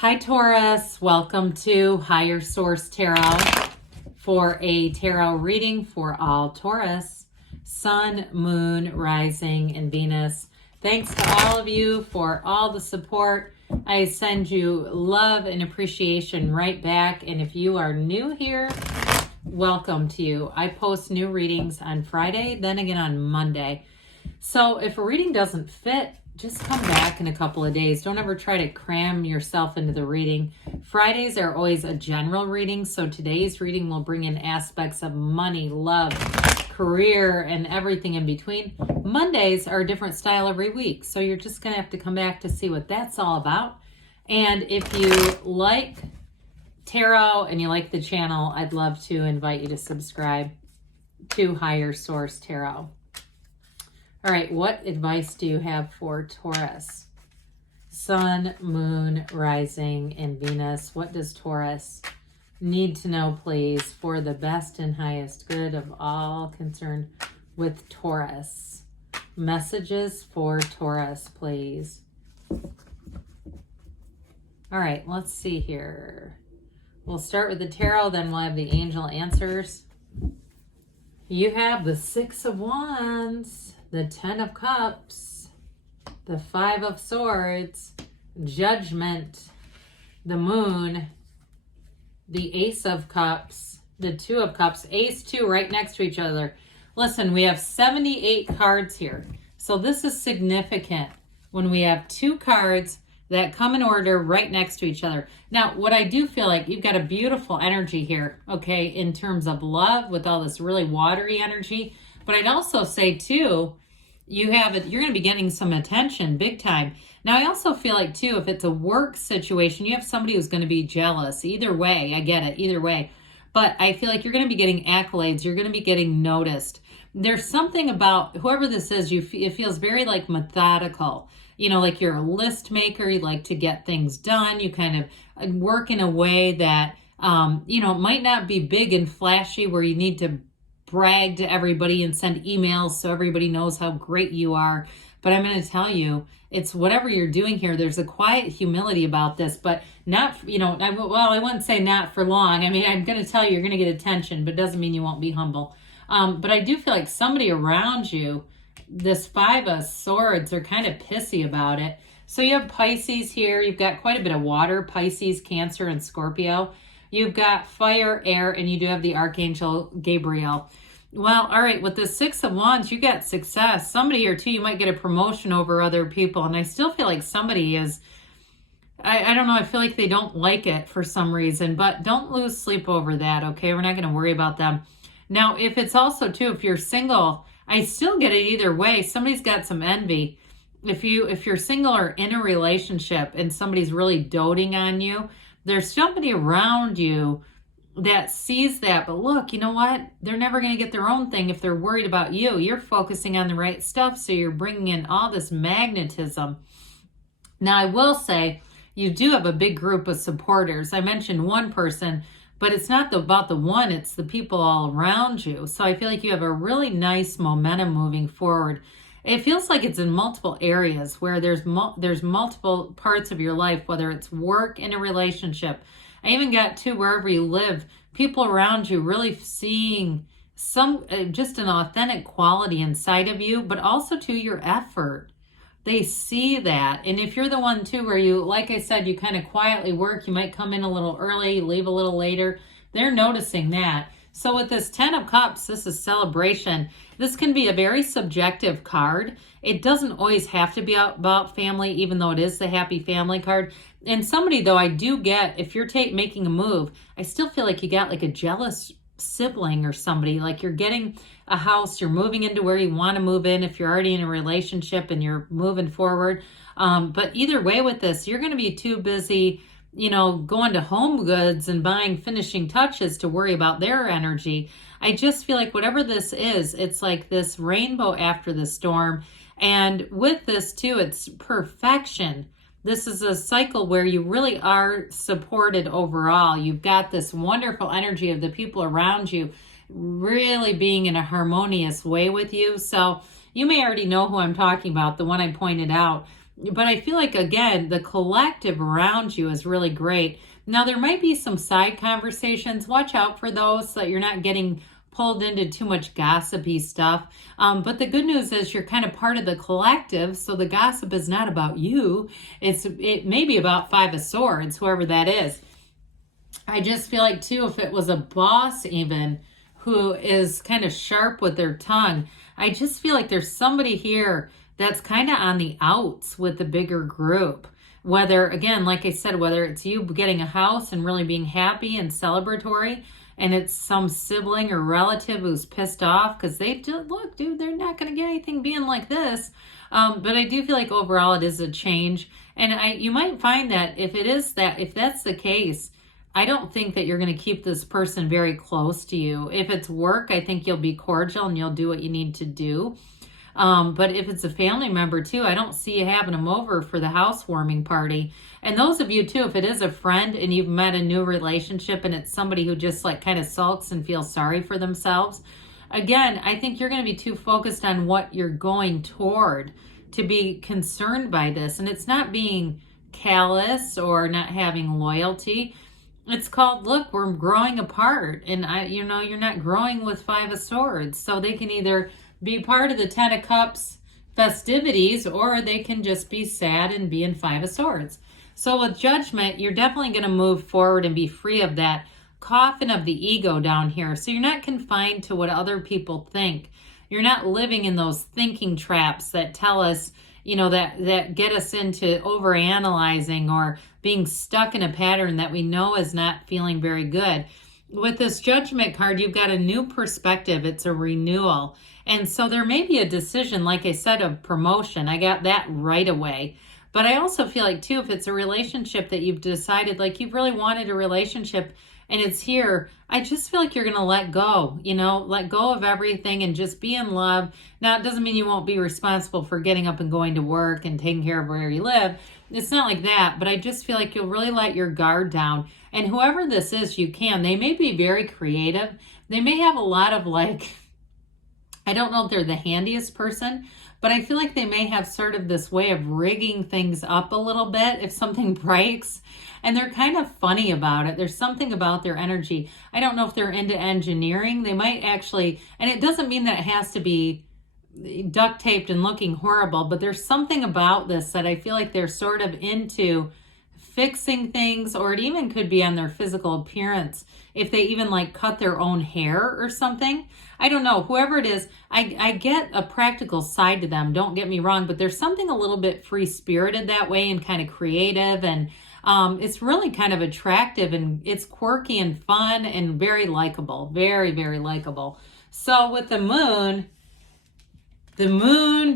Hi Taurus, welcome to Higher Source Tarot for a tarot reading for all Taurus, Sun, Moon, Rising, and Venus. Thanks to all of you for all the support. I send you love and appreciation right back. And if you are new here, welcome to you. I post new readings on Friday, then again on Monday. So if a reading doesn't fit, just come back in a couple of days. Don't ever try to cram yourself into the reading. Fridays are always a general reading, so today's reading will bring in aspects of money, love, career, and everything in between. Mondays are a different style every week, so you're just going to have to come back to see what that's all about. And if you like tarot and you like the channel, I'd love to invite you to subscribe to Higher Source Tarot. All right, what advice do you have for Taurus? Sun, Moon, Rising, and Venus. What does Taurus need to know, please, for the best and highest good of all concerned with Taurus? Messages for Taurus, please. All right, let's see here. We'll start with the tarot, then we'll have the angel answers. You have the Six of Wands, the Ten of Cups, the Five of Swords, Judgment, the Moon, the Ace of Cups, the Two of Cups, Ace, Two right next to each other. Listen, we have 78 cards here. So this is significant when we have two cards that come in order right next to each other. Now, what I do feel like, you've got a beautiful energy here, okay, in terms of love with all this really watery energy. But I'd also say, too, you're going to be getting some attention big time. Now, I also feel like, too, if it's a work situation, you have somebody who's going to be jealous. Either way, I get it, either way. But I feel like you're going to be getting accolades. You're going to be getting noticed. There's something about whoever this is, it feels very like methodical. You know, like you're a list maker. You like to get things done. You kind of work in a way that, you know, might not be big and flashy where you need to brag to everybody and send emails so everybody knows how great you are. But I'm going to tell you, it's whatever you're doing here. There's a quiet humility about this, but not, you know, I wouldn't say not for long. I mean, I'm going to tell you, you're going to get attention, but it doesn't mean you won't be humble. But I do feel like somebody around you, this Five of Swords, are kind of pissy about it. So you have Pisces here. You've got quite a bit of water, Pisces, Cancer, and Scorpio. You've got fire, air, and you do have the Archangel Gabriel. Well, all right, with the Six of Wands, you got success. Somebody here, too, you might get a promotion over other people. And I still feel like somebody is, I don't know, I feel like they don't like it for some reason. But don't lose sleep over that, okay? We're not going to worry about them. Now, if it's also, too, if you're single, I still get it either way. Somebody's got some envy. If you're single or in a relationship and somebody's really doting on you, there's somebody around you that sees that. But look, you know what? They're never going to get their own thing if they're worried about you. You're focusing on the right stuff, so you're bringing in all this magnetism. Now, I will say you do have a big group of supporters. I mentioned one person, but it's not about the one, it's the people all around you. So I feel like you have a really nice momentum moving forward. It feels like it's in multiple areas where there's multiple parts of your life, whether it's work and a relationship. I even got to wherever you live, people around you really seeing some just an authentic quality inside of you, but also to your effort. They see that. And if you're the one too where you, like I said, you kind of quietly work, you might come in a little early, leave a little later, they're noticing that. So with this Ten of Cups, this is celebration. This can be a very subjective card. It doesn't always have to be about family, even though it is the happy family card. And somebody, though, I do get, if you're making a move, I still feel like you got like a jealous sibling or somebody, like you're getting a house, you're moving into where you want to move in if you're already in a relationship and you're moving forward. But either way with this, you're going to be too busy, you know, going to Home Goods and buying finishing touches to worry about their energy. I just feel like whatever this is, it's like this rainbow after the storm. And with this too, it's perfection. This is a cycle where you really are supported overall. You've got this wonderful energy of the people around you really being in a harmonious way with you. So you may already know who I'm talking about, the one I pointed out. But I feel like, again, the collective around you is really great. Now, there might be some side conversations. Watch out for those so that you're not getting pulled into too much gossipy stuff. But the good news is you're kind of part of the collective, so the gossip is not about you. It may be about Five of Swords, whoever that is. I just feel like, too, if it was a boss even who is kind of sharp with their tongue, I just feel like there's somebody here that's kind of on the outs with the bigger group. Whether, again, like I said, whether it's you getting a house and really being happy and celebratory, and it's some sibling or relative who's pissed off because they just, look, dude, they're not going to get anything being like this. But I do feel like overall it is a change. And you might find that if that's the case, I don't think that you're going to keep this person very close to you. If it's work, I think you'll be cordial and you'll do what you need to do. But if it's a family member too, I don't see you having them over for the housewarming party. And those of you too, if it is a friend and you've met a new relationship and it's somebody who just like kind of sulks and feels sorry for themselves, again, I think you're going to be too focused on what you're going toward to be concerned by this. And it's not being callous or not having loyalty. It's called, look, we're growing apart, and you're not growing with Five of Swords. So they can either be part of the Ten of Cups festivities, or they can just be sad and be in Five of Swords. So with Judgment, you're definitely going to move forward and be free of that coffin of the ego down here. So you're not confined to what other people think. You're not living in those thinking traps that tell us, that get us into overanalyzing or being stuck in a pattern that we know is not feeling very good. With this Judgment card, you've got a new perspective. It's a renewal. And so there may be a decision, like I said, of promotion. I got that right away. But I also feel like, too, if it's a relationship that you've decided, like you've really wanted a relationship and it's here, I just feel like you're going to let go, let go of everything and just be in love. Now, it doesn't mean you won't be responsible for getting up and going to work and taking care of where you live. It's not like that, but I just feel like you'll really let your guard down. And whoever this is, they may be very creative. They may have a lot of I don't know if they're the handiest person, but I feel like they may have sort of this way of rigging things up a little bit if something breaks. And they're kind of funny about it. There's something about their energy. I don't know if they're into engineering. They might actually, and it doesn't mean that it has to be duct taped and looking horrible, but there's something about this that I feel like they're sort of into fixing things, or it even could be on their physical appearance. If they even cut their own hair or something. I don't know. Whoever it is, I get a practical side to them. Don't get me wrong, but there's something a little bit free-spirited that way and kind of creative, and it's really kind of attractive, and it's quirky and fun and very likable. Very, very likable. So with the moon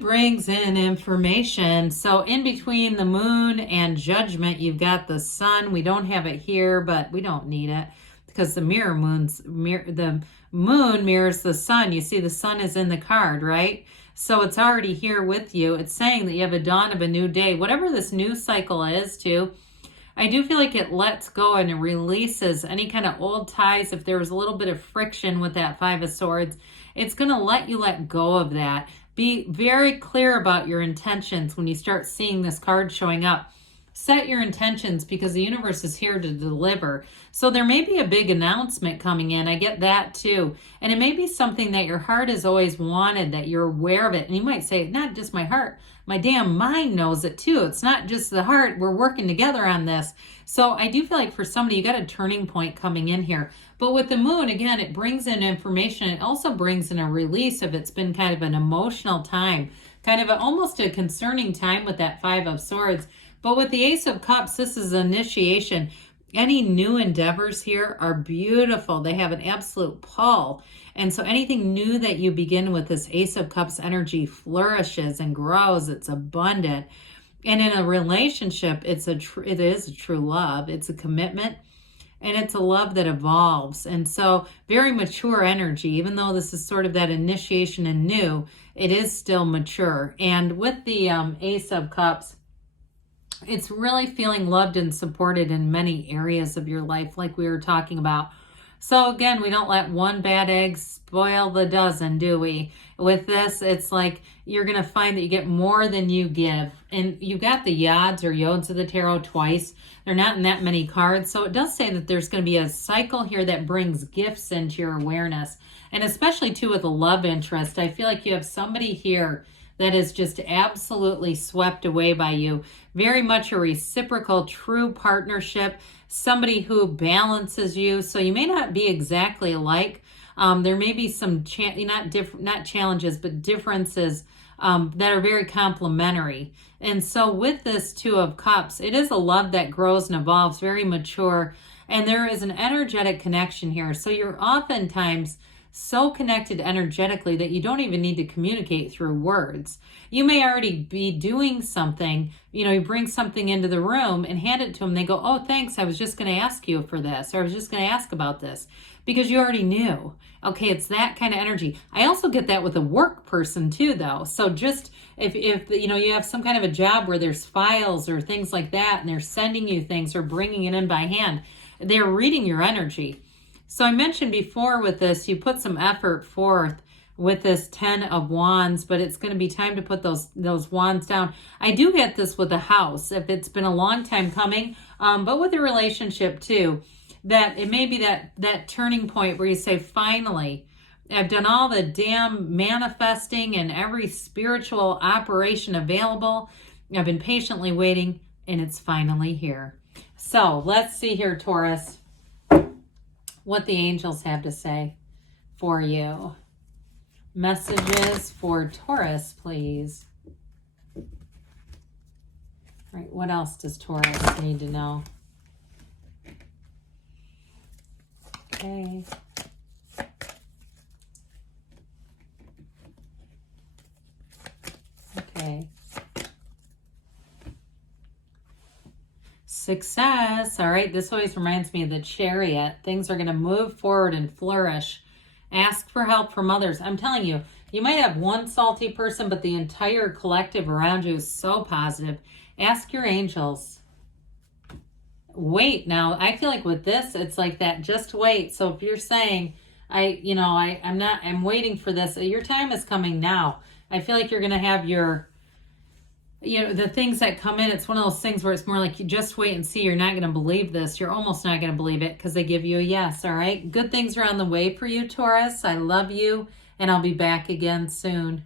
brings in information. So in between the moon and Judgment, you've got the sun. We don't have it here, but we don't need it because the moon mirrors the sun. You see the sun is in the card, right? So it's already here with you. It's saying that you have a dawn of a new day. Whatever this news cycle is too, I do feel like it lets go and it releases any kind of old ties. If there was a little bit of friction with that Five of Swords, it's going to let you let go of that. Be very clear about your intentions when you start seeing this card showing up. Set your intentions because the universe is here to deliver. So there may be a big announcement coming in. I get that too. And it may be something that your heart has always wanted, that you're aware of it. And you might say, not just my heart, my damn mind knows it too. It's not just the heart. We're working together on this. So I do feel like for somebody, you got a turning point coming in here. But with the moon, again, it brings in information. It also brings in a release if it's been kind of an emotional time, kind of almost a concerning time with that Five of Swords. But with the Ace of Cups, this is initiation. Any new endeavors here are beautiful. They have an absolute pull. And so anything new that you begin with this Ace of Cups energy flourishes and grows. It's abundant. And in a relationship, it is a true love. It's a commitment. And it's a love that evolves. And so very mature energy, even though this is sort of that initiation and new, it is still mature. And with the Ace of Cups, it's really feeling loved and supported in many areas of your life, like we were talking about. So again, we don't let one bad egg spoil the dozen, do we? With this, it's like you're going to find that you get more than you give. And you got the yods or yods of the tarot twice. They're not in that many cards. So it does say that there's going to be a cycle here that brings gifts into your awareness. And especially too with a love interest, I feel like you have somebody here that is just absolutely swept away by you. Very much a reciprocal, true partnership. Somebody who balances you. So you may not be exactly alike. There may be some, not challenges, but differences that are very complementary. And so with this Two of Cups, it is a love that grows and evolves, very mature. And there is an energetic connection here. So you're oftentimes so connected energetically that you don't even need to communicate through words. You may already be doing something, you bring something into the room and hand it to them. They go, oh, thanks. I was just going to ask you for this, or I was just going to ask about this, because you already knew. Okay, it's that kind of energy. I also get that with a work person too, though. So just if you have some kind of a job where there's files or things like that, and they're sending you things or bringing it in by hand, they're reading your energy. So I mentioned before with this, you put some effort forth with this 10 of Wands, but it's going to be time to put those wands down. I do get this with a house, if it's been a long time coming, but with a relationship too, that it may be that turning point where you say, finally, I've done all the damn manifesting and every spiritual operation available. I've been patiently waiting, and it's finally here. So let's see here, Taurus, what the angels have to say for you. Messages for Taurus, please. All right, what else does Taurus need to know? Okay. Okay. Success. All right, this always reminds me of the Chariot. Things are going to move forward and flourish. Ask for help from others. I'm telling you, you might have one salty person, but the entire collective around you is so positive. Ask your angels. Wait. Now, I feel like with this, it's like that, just wait. So if you're saying, I'm waiting for this, your time is coming now. I feel like you're going to have your, the things that come in, it's one of those things where it's more like you just wait and see. You're not going to believe this. You're almost not going to believe it because they give you a yes. All right. Good things are on the way for you, Taurus. I love you, and I'll be back again soon.